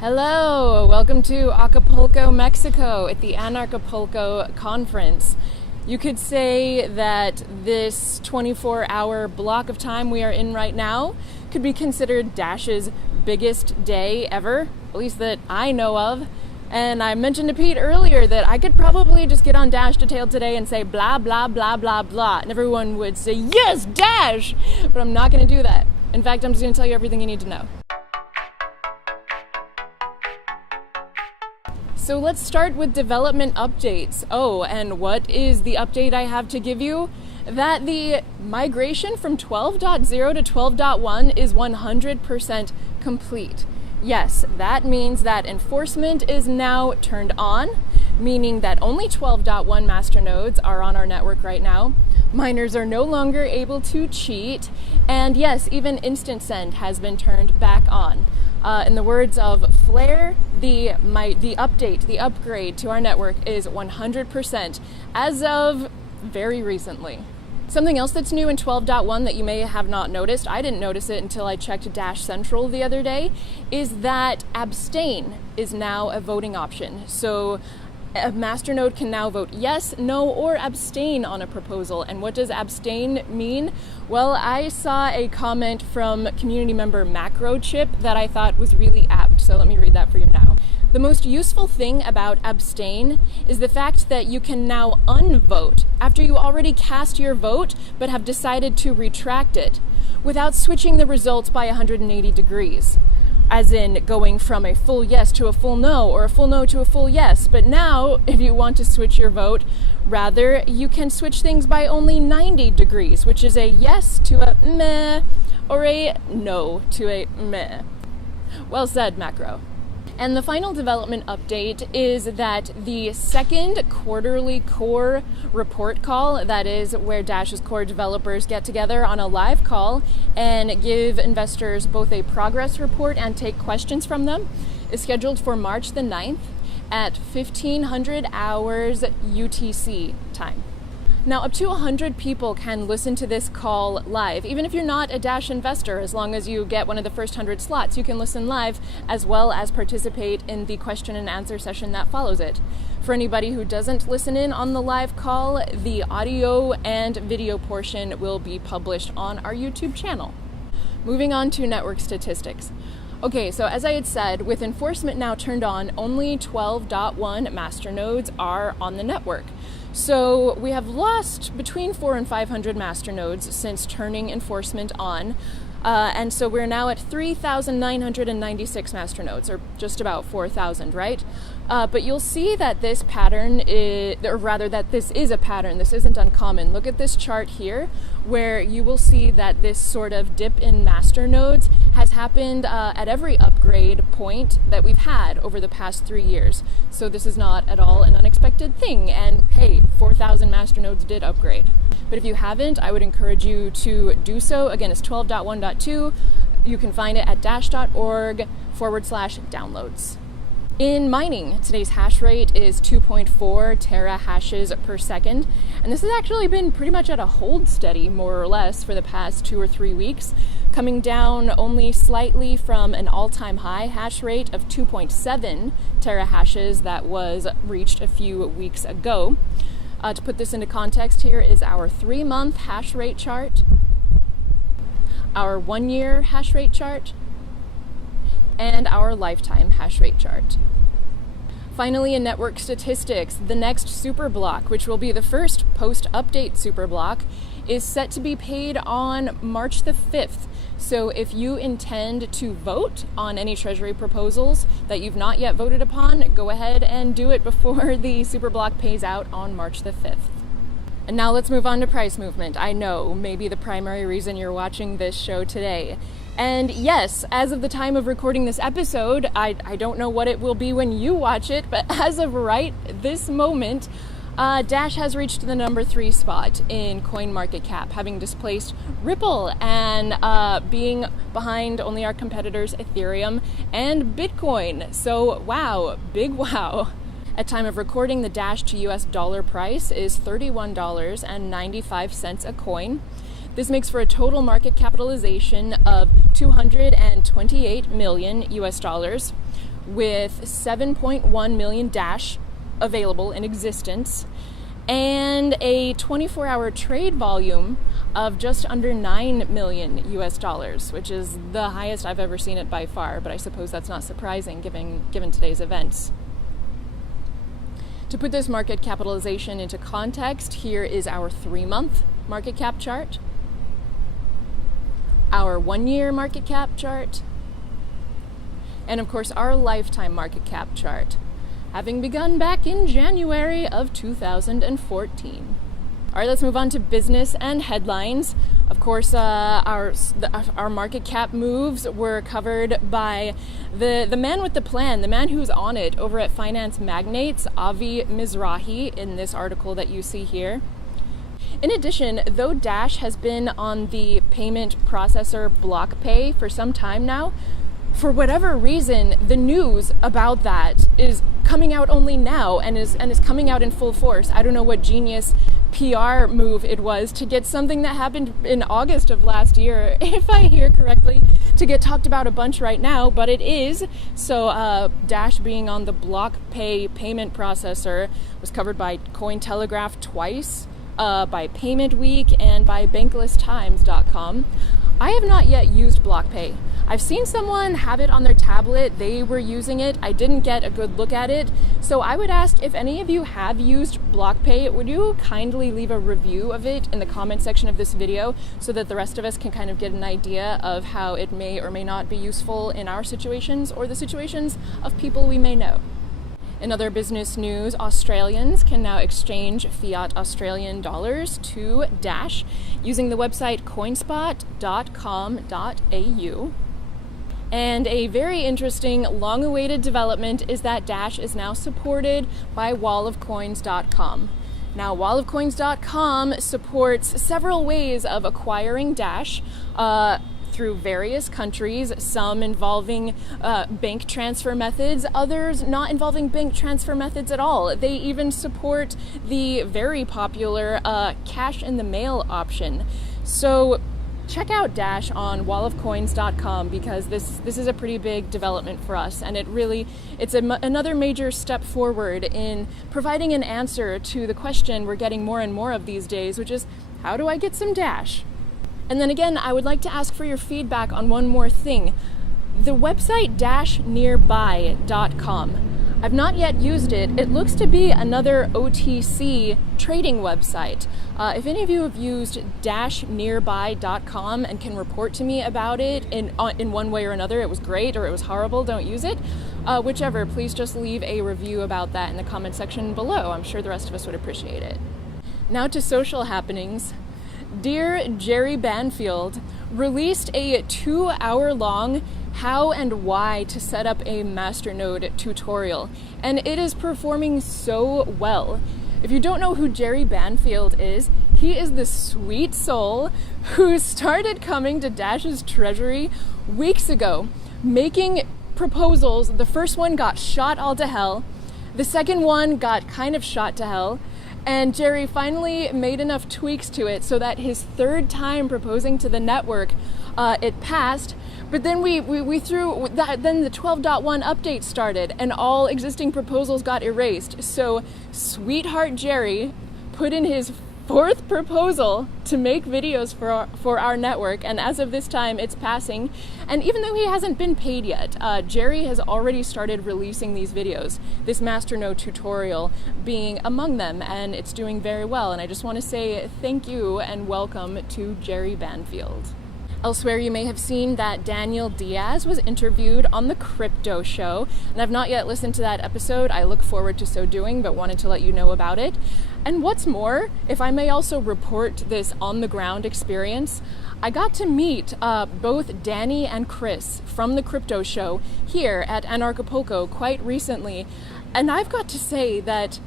Hello, welcome to Acapulco, Mexico at the Anarchapulco conference. You could say that this 24-hour block of time we are in right now could be considered Dash's biggest day ever, at least that I know of. And I mentioned to Pete earlier that I could probably just get on Dash Detailed today and say blah, blah, blah, blah, blah, and everyone would say, yes, Dash! But I'm not going to do that. In fact, I'm just going to tell you everything you need to know. So let's start with development updates. Oh, and what is the update I have to give you? That the migration from 12.0 to 12.1 is 100% complete. Yes, that means that enforcement is now turned on, meaning that only 12.1 masternodes are on our network right now. Miners are no longer able to cheat, and yes, even instant send has been turned back on. In the words of Flare, the upgrade to our network is 100% as of very recently. Something else that's new in 12.1 that you may have not noticed, I didn't notice it until I checked Dash Central the other day, is that abstain is now a voting option. So a masternode can now vote yes, no, or abstain on a proposal. And what does abstain mean? Well, I saw a comment from community member Macrochip that I thought was really apt, so let me read that for you now. The most useful thing about abstain is the fact that you can now unvote after you already cast your vote but have decided to retract it without switching the results by 180 degrees. As in going from a full yes to a full no, or a full no to a full yes. But now, if you want to switch your vote, rather, you can switch things by only 90 degrees, which is a yes to a meh, or a no to a meh. Well said, Macro. And the final development update is that the second quarterly core report call, that is where Dash's core developers get together on a live call and give investors both a progress report and take questions from them, is scheduled for March the 9th at 1500 hours UTC time. Now, up to 100 people can listen to this call live. Even if you're not a Dash investor, as long as you get one of the first 100 slots, you can listen live as well as participate in the question and answer session that follows it. For anybody who doesn't listen in on the live call, the audio and video portion will be published on our YouTube channel. Moving on to network statistics. Okay, so as I had said, with enforcement now turned on, only 12.1 masternodes are on the network. So we have lost between 400 and 500 masternodes since turning enforcement on. And so we're now at 3,996 masternodes, or just about 4,000, right? But you'll see that this pattern is, or rather that this is a pattern. This isn't uncommon. Look at this chart here, where you will see that this sort of dip in masternodes has happened at every upgrade point that we've had over the past 3 years. So this is not at all an unexpected thing. And hey, 4,000 masternodes did upgrade. But if you haven't, I would encourage you to do so. Again, it's 12.1.2. You can find it at dash.org/downloads. In mining, today's hash rate is 2.4 terahashes per second. And this has actually been pretty much at a hold steady, more or less, for the past 2 or 3 weeks, coming down only slightly from an all-time high hash rate of 2.7 terahashes that was reached a few weeks ago. To put this into context, here is our 3-month hash rate chart, our 1-year hash rate chart, and our lifetime hash rate chart. Finally, in network statistics, the next super block, which will be the first post-update super block, is set to be paid on March the 5th. So if you intend to vote on any Treasury proposals that you've not yet voted upon, go ahead and do it before the super block pays out on March the 5th. And now let's move on to price movement. I know, maybe the primary reason you're watching this show today. And yes, as of the time of recording this episode, I don't know what it will be when you watch it, but as of right this moment, Dash has reached the number 3 spot in CoinMarketCap, having displaced Ripple and being behind only our competitors Ethereum and Bitcoin. So wow, big wow. At time of recording, the Dash to US dollar price is $31.95 a coin. This makes for a total market capitalization of $228 million US dollars, with 7.1 million Dash available in existence, and a 24-hour trade volume of just under 9 million US dollars, which is the highest I've ever seen it by far, but I suppose that's not surprising given today's events. To put this market capitalization into context, here is our 3-month market cap chart, our 1-year market cap chart, and of course our lifetime market cap chart, having begun back in January of 2014. All right, let's move on to business and headlines. Of course, our market cap moves were covered by the man with the plan, the man who's on it over at Finance Magnates, Avi Mizrahi, in this article that you see here. In addition, though Dash has been on the payment processor BlockPay for some time now, for whatever reason, the news about that is coming out only now and is coming out in full force. I don't know what genius PR move it was to get something that happened in August of last year, if I hear correctly, to get talked about a bunch right now, but it is. So Dash being on the BlockPay payment processor was covered by Cointelegraph twice, by Payment Week, and by BanklessTimes.com. I have not yet used BlockPay. I've seen someone have it on their tablet. They were using it. I didn't get a good look at it. So I would ask, if any of you have used BlockPay, would you kindly leave a review of it in the comment section of this video so that the rest of us can kind of get an idea of how it may or may not be useful in our situations or the situations of people we may know. In other business news, Australians can now exchange fiat Australian dollars to Dash using the website coinspot.com.au. And a very interesting, long-awaited development is that Dash is now supported by wallofcoins.com. Now, wallofcoins.com supports several ways of acquiring Dash through various countries, some involving bank transfer methods, others not involving bank transfer methods at all. They even support the very popular cash in the mail option. So check out Dash on wallofcoins.com because this is a pretty big development for us, and it's another major step forward in providing an answer to the question we're getting more and more of these days, which is, how do I get some Dash? And then again, I would like to ask for your feedback on one more thing. The website dashnearby.com. I've not yet used it. It looks to be another OTC trading website. If any of you have used dashnearby.com and can report to me about it in one way or another, it was great or it was horrible, don't use it. Whichever, please just leave a review about that in the comment section below. I'm sure the rest of us would appreciate it. Now to social happenings. Dear Jerry Banfield released a 2-hour-long how and why to set up a masternode tutorial, and it is performing so well. If you don't know who Jerry Banfield is, he is the sweet soul who started coming to Dash's treasury weeks ago, making proposals. The first one got shot all to hell. The second one got kind of shot to hell. And Jerry finally made enough tweaks to it so that his third time proposing to the network, it passed. But then we threw that. Then the 12.1 update started, and all existing proposals got erased. So, sweetheart Jerry put in his 4th proposal to make videos for our network, and as of this time, it's passing. And even though he hasn't been paid yet, Jerry has already started releasing these videos, this masternode tutorial being among them, and it's doing very well. And I just want to say thank you and welcome to Jerry Banfield. Elsewhere, you may have seen that Daniel Diaz was interviewed on the Crypto Show, and I've not yet listened to that episode. I look forward to so doing, but wanted to let you know about it. And what's more, if I may also report this on-the-ground experience, I got to meet both Danny and Chris from the Crypto Show here at Anarchapulco quite recently, and I've got to say that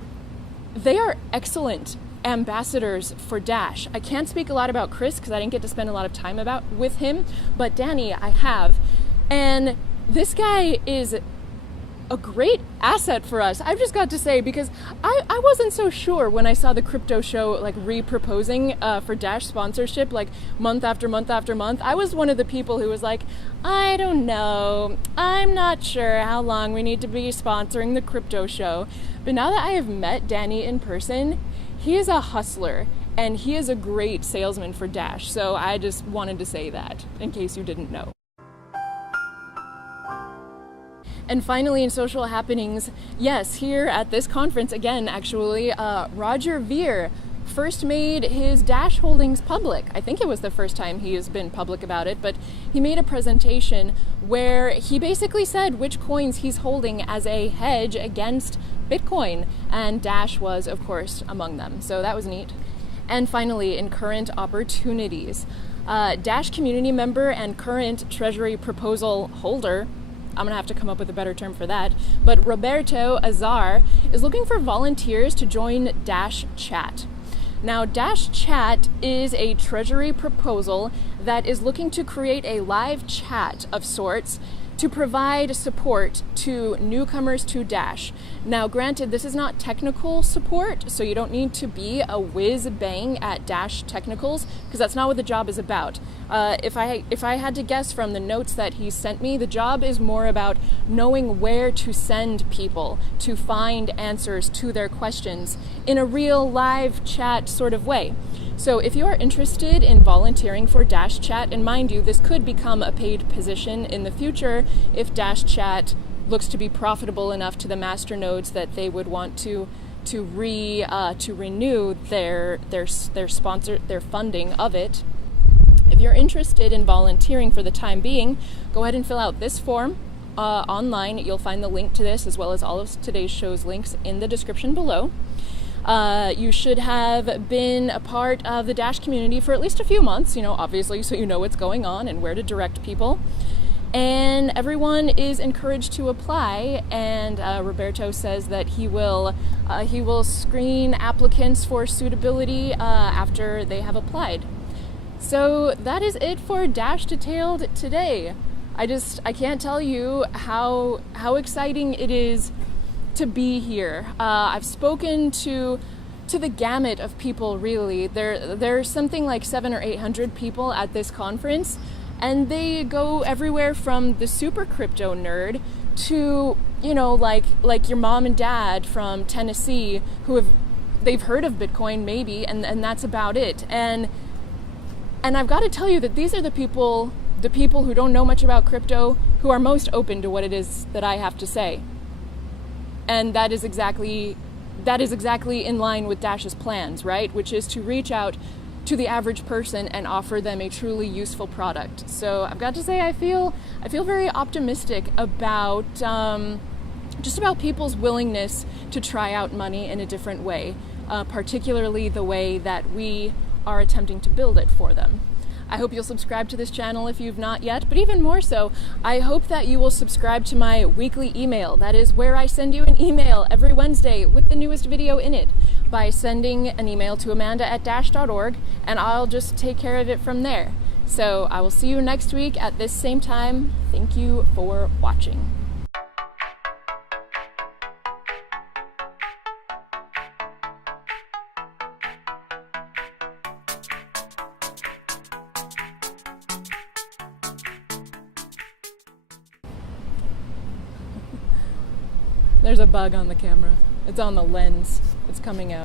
they are excellent ambassadors for Dash. I can't speak a lot about Chris because I didn't get to spend a lot of time with him, but Danny I have, and this guy is a great asset for us. I've just got to say, because I wasn't so sure when I saw the crypto show like re-proposing for Dash sponsorship like month after month after month. I was one of the people who was like, I don't know, I'm not sure how long we need to be sponsoring the crypto show. But now that I have met Danny in person, he is a hustler and he is a great salesman for Dash. So I just wanted to say that in case you didn't know. And finally, in social happenings, yes, here at this conference, again, actually, Roger Ver first made his Dash holdings public. I think it was the first time he has been public about it, but he made a presentation where he basically said which coins he's holding as a hedge against Bitcoin, and Dash was, of course, among them. So that was neat. And finally, in current opportunities, Dash community member and current Treasury proposal holder, I'm going to have to come up with a better term for that, but Roberto Azar is looking for volunteers to join Dash Chat. Now, Dash Chat is a Treasury proposal that is looking to create a live chat of sorts to provide support to newcomers to Dash. Now, granted, this is not technical support, so you don't need to be a whiz-bang at Dash technicals, because that's not what the job is about. If I had to guess from the notes that he sent me, the job is more about knowing where to send people to find answers to their questions in a real live chat sort of way. So if you are interested in volunteering for Dash Chat, and mind you, this could become a paid position in the future if Dash Chat looks to be profitable enough to the masternodes that they would want to renew their funding of it. If you're interested in volunteering for the time being, go ahead and fill out this form online. You'll find the link to this as well as all of today's show's links in the description below. You should have been a part of the Dash community for at least a few months, obviously, so you know what's going on and where to direct people. And everyone is encouraged to apply, and Roberto says that he will screen applicants for suitability after they have applied. So that is it for Dash Detailed today. I can't tell you how exciting it is to be here. I've spoken to the gamut of people, really. There's something like 700 or 800 people at this conference, and they go everywhere from the super crypto nerd to, like your mom and dad from Tennessee they've heard of Bitcoin maybe, and that's about it. And I've got to tell you that these are the people who don't know much about crypto who are most open to what it is that I have to say. And that is exactly in line with Dash's plans, right? Which is to reach out to the average person and offer them a truly useful product. So I've got to say, I feel very optimistic about just about people's willingness to try out money in a different way, particularly the way that we are attempting to build it for them. I hope you'll subscribe to this channel if you've not yet, but even more so, I hope that you will subscribe to my weekly email. That is where I send you an email every Wednesday with the newest video in it by sending an email to amanda@dash.org, and I'll just take care of it from there. So I will see you next week at this same time. Thank you for watching. There's a bug on the camera. It's on the lens. It's coming out.